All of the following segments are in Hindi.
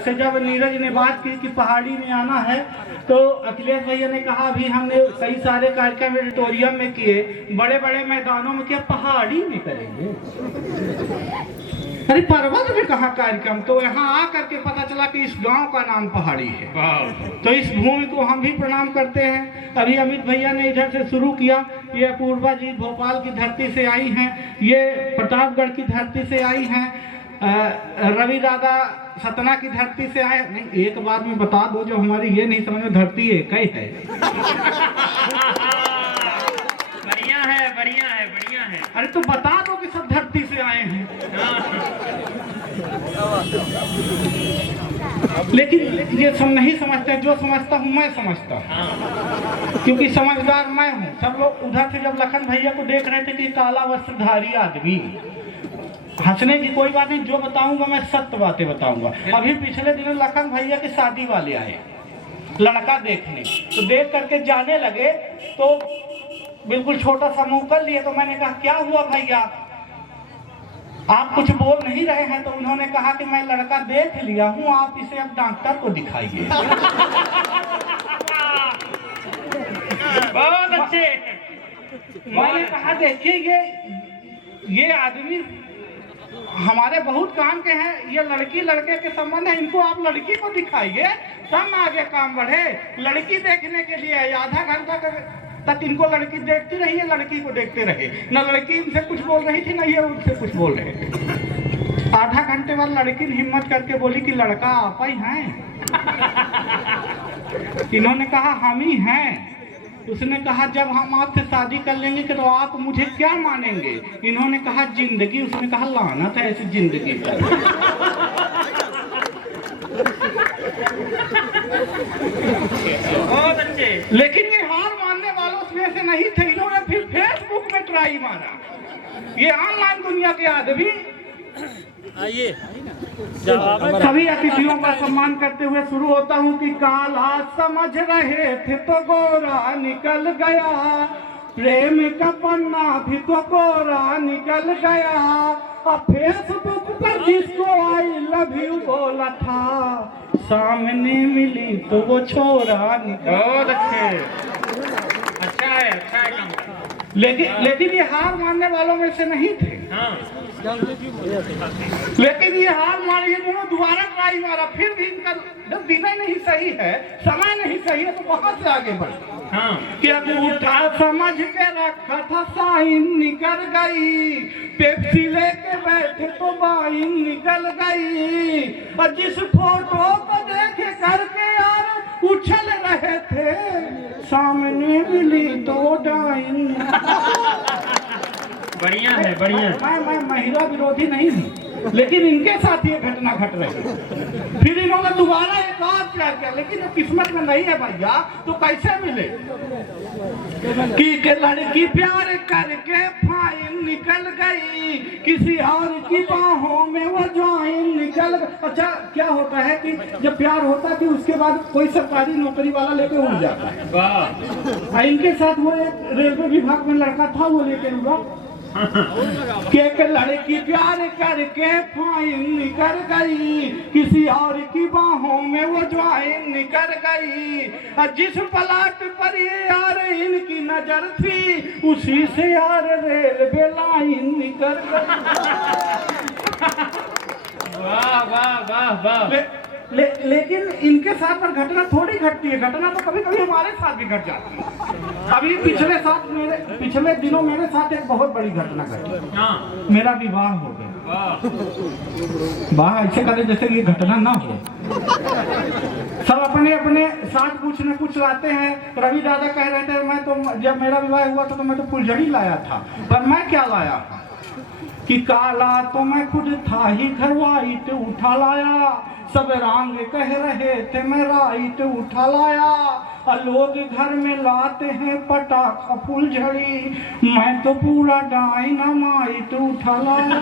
से जब नीरज ने बात की कि पहाड़ी में आना है, तो अखिलेश भैया ने कहा अभी हमने कई सारे कार्यक्रम ऑडिटोरियम में किए, बड़े बड़े मैदानों में किया, पहाड़ी में करेंगे? अरे पर्वत में कहाँ कार्यक्रम? तो यहाँ आकर के पता चला कि इस गांव का नाम पहाड़ी है। तो इस भूमि को हम भी प्रणाम करते हैं। अभी अमित भैया ने इधर से शुरू किया, ये अपूर्वा जी भोपाल की धरती से आई हैं, ये प्रतापगढ़ की धरती से आई हैं, रवि दादा सतना की धरती से आए। नहीं, एक बात में बता दो, जो हमारी ये नहीं समझ में, धरती एक ही है। बढ़िया है, बढ़िया है, बढ़िया है। अरे तो बता दो कि सब धरती से आए हैं। लेकिन ये सब नहीं समझते, जो समझता हूँ मैं समझता हूँ, क्योंकि समझदार मैं हूँ। सब लोग उधर से जब लखन भैया को देख रहे थे कि काला वस्त्रधारी आदमी, हंसने की कोई बात नहीं, जो बताऊंगा मैं सत्य बातें बताऊंगा। अभी पिछले दिनों लखन भैया की शादी वाले आए लड़का देखने, तो देख करके जाने लगे, तो बिल्कुल छोटा सा मुंह कर लिए। तो मैंने कहा क्या हुआ भैया, आप कुछ बोल नहीं रहे हैं? तो उन्होंने कहा कि मैं लड़का देख लिया हूँ, आप इसे अब डॉक्टर को दिखाइए। बहुत अच्छे। मैंने कहा देखिए ये आदमी हमारे बहुत काम के हैं, ये लड़की लड़के के संबंध है, इनको आप लड़की को दिखाइए तब आगे काम बढ़े। लड़की देखने के लिए आधा घंटा तक इनको लड़की देखती रही है, लड़की को देखते रहे। न लड़की इनसे कुछ बोल रही थी, न ये उनसे कुछ बोल रहे थे। आधा घंटे बाद लड़की ने हिम्मत करके बोली कि लड़का आप ही हैं? इन्होंने कहा हम ही हैं। उसने कहा जब हम आपसे शादी कर लेंगे तो आप मुझे क्या मानेंगे? इन्होंने कहा जिंदगी। उसने कहा लानत है ऐसी जिंदगी पर। बहुत अच्छे। लेकिन ये हार मानने वालों में से नहीं थे। इन्होंने फिर फेसबुक में ट्राई मारा। ये ऑनलाइन दुनिया के आदमी। आइए, सभी अतिथियों का सम्मान करते हुए शुरू होता हूँ कि काला समझ रहे थे तो गोरा निकल गया, प्रेम का पन्ना भी तो गोरा निकल गया। और फेसबुक पर जिसको आई लव यू बोला था, सामने मिली तो वो छोरा निकल। बहुत अच्छे, अच्छा है, अच्छा है काम। लेकिन ये हार मानने वालों में से नहीं थे। हाँ। लेकिन ये हार मान, ये दोनों दोबारा ट्राई मारा, फिर भी इनका जब दिन नहीं सही है, समय नहीं सही है, तो वहां से आगे बढ़े। हाँ। क्या उठा समझ के रखा था साइन निकल गई, पेप्सी लेके बैठे तो वाइन निकल गई। और जिस फोटो को देखे करके यार उछल रहे थे, सामने मिली तो डाइन। बढ़िया है, बढ़िया। मैं महिला विरोधी नहीं हूँ, लेकिन इनके साथ ये घटना घट रही। फिर इन्होंने दोबारा एक और प्यार किया, लेकिन किस्मत में नहीं है भैया, तो कैसे मिले? कि लड़की प्यार करके फाइन निकल गई, किसी और की बाहों में वो ज्वाइन निकल गई। अच्छा, क्या होता है कि जब प्यार होता है कि उसके बाद कोई सरकारी नौकरी वाला लेके उड़ जाता है। वाह। इनके साथ वो एक रेलवे विभाग में लड़का था, वो लेके उड़ा कि लड़की प्यार करके फाइन निकल गई, किसी और की बाहों में वो ज्वाइन निकल गई। और जिस पलाट पर ये यार इनकी नजर थी, उसी से यार रेलवे लाइन निकल गई। वाह वाह वाह वाह। लेकिन इनके साथ पर घटना थोड़ी घटती है, घटना तो कभी कभी हमारे साथ भी घट जाती है। अभी पिछले दिनों मेरे साथ एक बहुत बड़ी घटना घटी। हाँ। मेरा विवाह हो गया। वाह, ऐसे करे जैसे ये घटना ना हो। सब अपने अपने साथ कुछ न कुछ लाते हैं। रवि दादा कह रहे थे मैं तो जब मेरा विवाह हुआ था तो मैं तो फुलझड़ी लाया था, पर मैं क्या लाया कि काला तो मैं खुद था ही, घर वाइट उठा लाया। सब रंग कह रहे थे मैं राइट उठा लाया। और लोग घर में लाते हैं पटाखा फुलझड़ी, मैं तो पूरा डायनामाइट उठा लाया।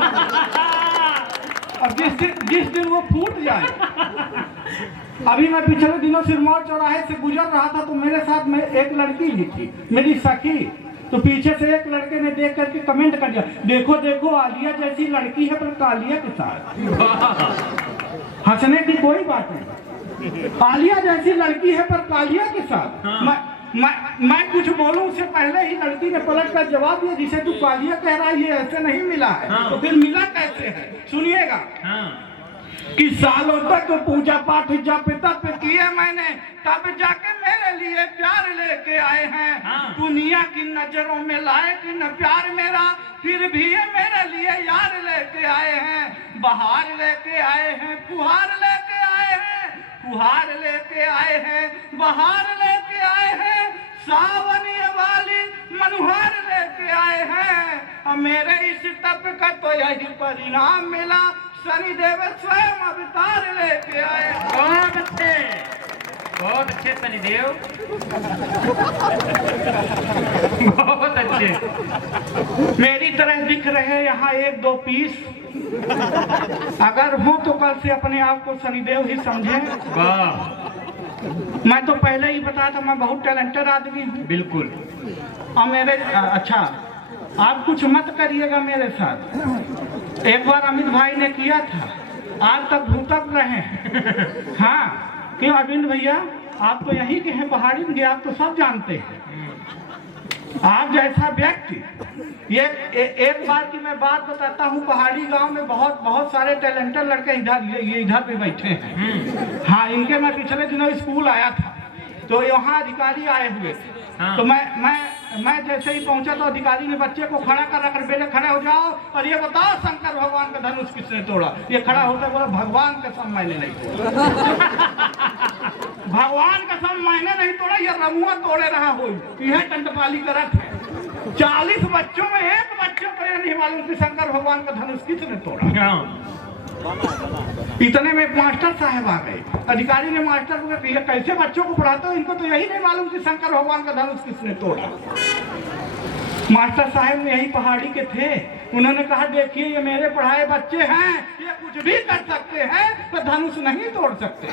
अब जिस दिन वो फूट जाए। अभी मैं पिछले दिनों सिरमौर चौराहे से गुजर रहा था, तो मेरे साथ में एक लड़की भी थी, मेरी सखी। तो पीछे से एक लड़के ने देख करके कमेंट कर दिया, देखो देखो आलिया जैसी लड़की है पर कालिया के साथ। हंसने की कोई बात नहीं। कालिया जैसी लड़की है पर कालिया के साथ मैं कुछ बोलूं उससे पहले ही लड़की ने पलट कर जवाब दिया, जिसे तू कालिया कह रहा है ये ऐसे नहीं मिला है। तो फिर मिला कैसे है? सुनिएगा कि सालों तक पूजा पाठ जप तप किए मैंने, तब जाके मेरे लिए प्यार लेके आए हैं। दुनिया की नजरों में लायक न प्यार मेरा, फिर भी ये मेरे लिए यार लेके आए हैं। बहार लेके आए हैं, फुहार लेके आए हैं, फुहार लेके आए हैं, बहार लेके आए हैं, सावन वाली मनुहार लेके आए हैं। और मेरे इस तप का तो यही परिणाम मिला, शनिदेव स्वयं अवतार लेके आए। बहुत अच्छे शनिदेव, बहुत अच्छे। मेरी तरह दिख रहे यहाँ एक दो पीस, अगर हो तो कल से अपने आप को शनिदेव ही समझे। मैं तो पहले ही बताया था मैं बहुत टैलेंटेड आदमी हूँ। बिल्कुल। और मेरे अच्छा आप कुछ मत करिएगा मेरे साथ। एक बार अमित भाई ने किया था, आज तक भूतक रहे। हाँ क्यों अरविंद भैया, आप तो यहीं के हैं पहाड़ी में, आप तो सब जानते हैं। आप जैसा व्यक्ति ये एक बार की मैं बात बताता हूँ। पहाड़ी गांव में बहुत सारे टैलेंटेड लड़के ये इधर पे बैठे हैं। हाँ इनके मैं पिछले दिनों स्कूल आया था, तो यहाँ अधिकारी आए हुए थे। तो मैं जैसे ही पहुंचा तो अधिकारी ने बच्चे को खड़ा कर रखा, बेटे खड़े हो जाओ और ये बताओ शंकर भगवान का धनुष किसने तोड़ा? ये खड़ा होता बोला भगवान कसम मैंने नहीं तोड़ा। भगवान कसम मैंने नहीं तोड़ा, ये रमुआ तोड़े रहा हो। यह कंटपाली करत है। 40 बच्चों में एक बच्चों को यह नहीं मालूम कि शंकर भगवान का धनुष किसने तोड़ा। इतने में मास्टर साहब आ गए। अधिकारी ने मास्टर को कहा कैसे बच्चों को पढ़ाते हो, इनको तो यही नहीं मालूम कि शंकर भगवान का धनुष किसने तोड़ा। मास्टर साहब यही पहाड़ी के थे। उन्होंने कहा देखिए ये मेरे पढ़ाए बच्चे हैं, ये कुछ भी कर सकते हैं तो धनुष नहीं तोड़ सकते।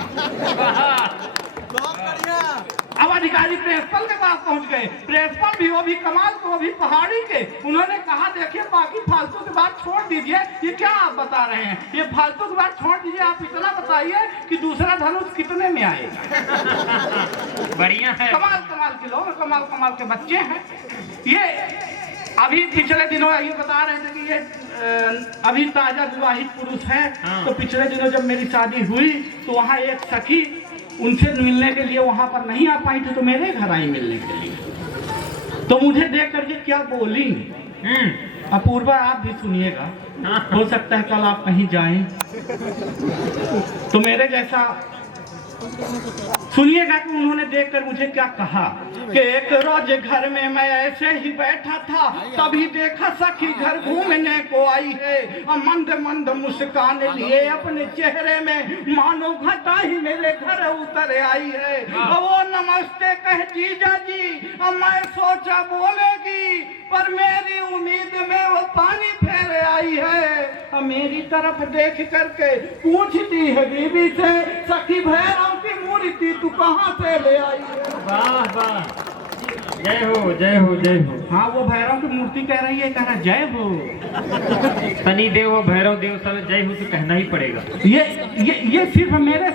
अब अधिकारी प्रिंसिपल के पास पहुंच गए। प्रिंसिपल भी वो भी कमाल के, वो भी पहाड़ी के। उन्होंने कहा देखिए बाकी फालतू की बात छोड़ दीजिए, ये क्या आप बता रहे हैं, ये फालतू की बात छोड़ दीजिए, आप इतना बताइए कि दूसरा धनुष कितने में आएगा। बढ़िया है। कमाल के लोग, कमाल के बच्चे हैं। ये अभी पिछले दिनों ये बता रहे थे कि ये अभी ताजा विवाहित पुरुष है। तो पिछले दिनों जब मेरी शादी हुई तो वहाँ एक सखी उनसे मिलने के लिए वहां पर नहीं आ पाई थी, तो मेरे घर आई मिलने के लिए। तो मुझे देख करके क्या बोली, अपूर्वा आप भी सुनिएगा, हो सकता है कल आप कहीं जाएं तो मेरे जैसा सुनिएगा कि उन्होंने देखकर मुझे क्या कहा कि एक रोज घर में मैं ऐसे ही बैठा था, तभी देखा सखी घर घूमने को आई है। और मंद मंद मुस्कान लिए अपने चेहरे में, मानो घटा ही मेरे घर उतर आई है। और वो नमस्ते कह जीजा जी, और मैं सोचा बोलेगी, पर मेरी उम्मीद में वो पानी फेर आई है। और मेरी तरफ देख करके पूछती है बीबी से, सखी भैरव की मूर्ति तू कहाँ से ले आई है? वाह वाह, जय हो जय हो जय हो। हाँ वो भैरव की मूर्ति कह रही है, कह रहा जय हो। शनि देव हो, भैरव देव, सब जय हो तो कहना ही पड़ेगा। ये सिर्फ मेरे